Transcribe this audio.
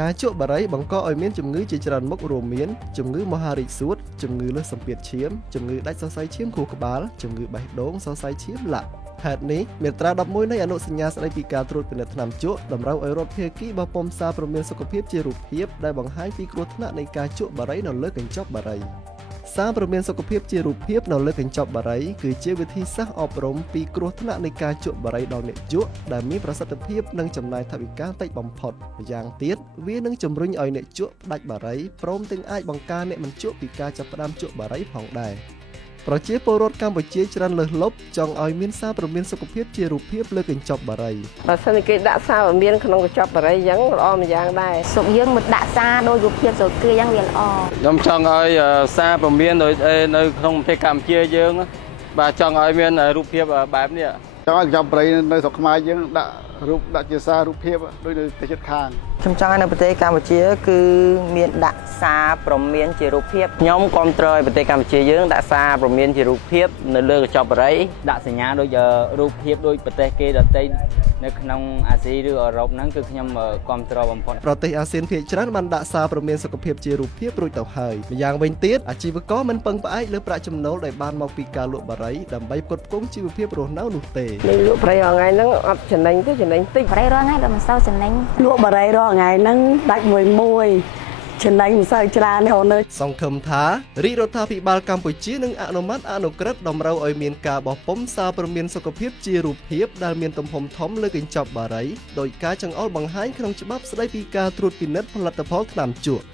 ការជក់បារីបង្កឲ្យមានជំងឺជាច្រើនមុខរួមមានជំងឺមហារីកសួតជំងឺលើសសម្ពាធឈាមជំងឺដាច់សរសៃឈាមខួរក្បាលជំងឺបេះដូងសរសៃឈាមឡាក់ហេតុនេះមាត្រា11នៃអនុសញ្ញាស្តីពីការត្រួតពិនិត្យថ្នាំជក់តម្រូវឲ្យរដ្ឋភាគីបោះពុម្ពសារព្រមានសុខភាពជារូបភាពដែលបង្ហាញពីគ្រោះថ្នាក់នៃការជក់បារីនៅលើកញ្ចប់បារីសារព្រមានសុខភាពជារូបភាពនៅលើកញ្ចប់បារីគឺជាវិធីសាស្ត្រអប់រំពីគ្រោះថ្នាក់នៃការជក់បារីដល់អ្នកជក់ដែលមានប្រសិទ្ធភាពនិងចំណាយថវិកាតិចបំផុតម្យ៉ាងទៀតវានឹងជំរុញឲ្យអ្នកជក់ផ្ដាច់បារីព្រមទាំងអាចបង្ការអ្នកមិនជក់ពីការចាប់ផ្ដើមជក់បារីផងដែរប្រជាពលរដ្ឋកម្ពុជាច្រើនលើសលប់ចង់ឲ្យមានសារព្រមានសុខភាពជារូបភាពលើកញ្ចប់បារីបើសិនគេដាក់សារព្រមានក្នុងកញ្ចប់បារីអញ្ចឹងល្អម្យ៉ាងដែរស្រុកយើងមិនដាក់សារដោយរូបភាពស្រគាអញ្ចឹងវាល្អខ្ញុំចង់ឲ្យសារព្រមានដោយនៅក្នុងប្រទេសកម្ពុជាយើងបាទចង់ឲ្យមានរូបភាពបែបនេះចង់ឲ្យកញ្ចប់បារីនៅស្រុកខ្មែរយើងដាក់ជាសាររូបភាពដូចនៅប្រទេសជិតខាងខ្ញុំចង់ឲ្យនៅប្រទេសកម្ពុជាគឺមានដាក់សារព្រមានជារូបភាពខ្ញុំគាំទ្រឲ្យប្រទេសកម្ពុជាយើងដាក់សារព្រមានជារូបភាពនៅលើកញ្ចប់បារីដាក់សញ្ញាដូចរូបភាពដូចប្រទេសគេដទៃនៅក្នុងអាស៊ីឬអឺរ៉ុបហ្នឹងគឺខ្ញុំគាំទ្របំផុតប្រទេសអាស៊ានភាគច្រើនបានដាក់សារព្រមានសុខភាពជារូបភាពរួចទៅហើយម្យ៉ាងវិញទៀតអាជីវករមិនពឹងផ្អែកលើប្រាក់ចំណូលដែលបានមកពីការលក់បារីដើម្បីផ្គត់ផ្គង់ជីវភាពរស់នៅនោះទេនេះលក់ប្រៃរាល់ថ្ងៃហ្នឹងអត់ចំណេញទេចំណេញតិចបារីរាល់ថ្ងៃដល់មិនសូវចំណេញលក់បារីរាល់ថ្ងៃហ្នឹងដាច់មួយចំណេញមិនសូវច្រើនទេអូនសង្ឃឹមថារាជរដ្ឋាភិបាលកម្ពុជានឹងអនុម័តអនុក្រឹត្យតម្រូវឲ្យមានការបោះពុម្ពសារព្រមានសុខភាពជារូបភាពដែលមានទំហំធំលើកញ្ចប់បារីដោយការចង្អុលបង្ហាញក្នុងច្បាប់ស្តីពីការត្រួតពិនិត្យផលិតផលថ្នាំជក់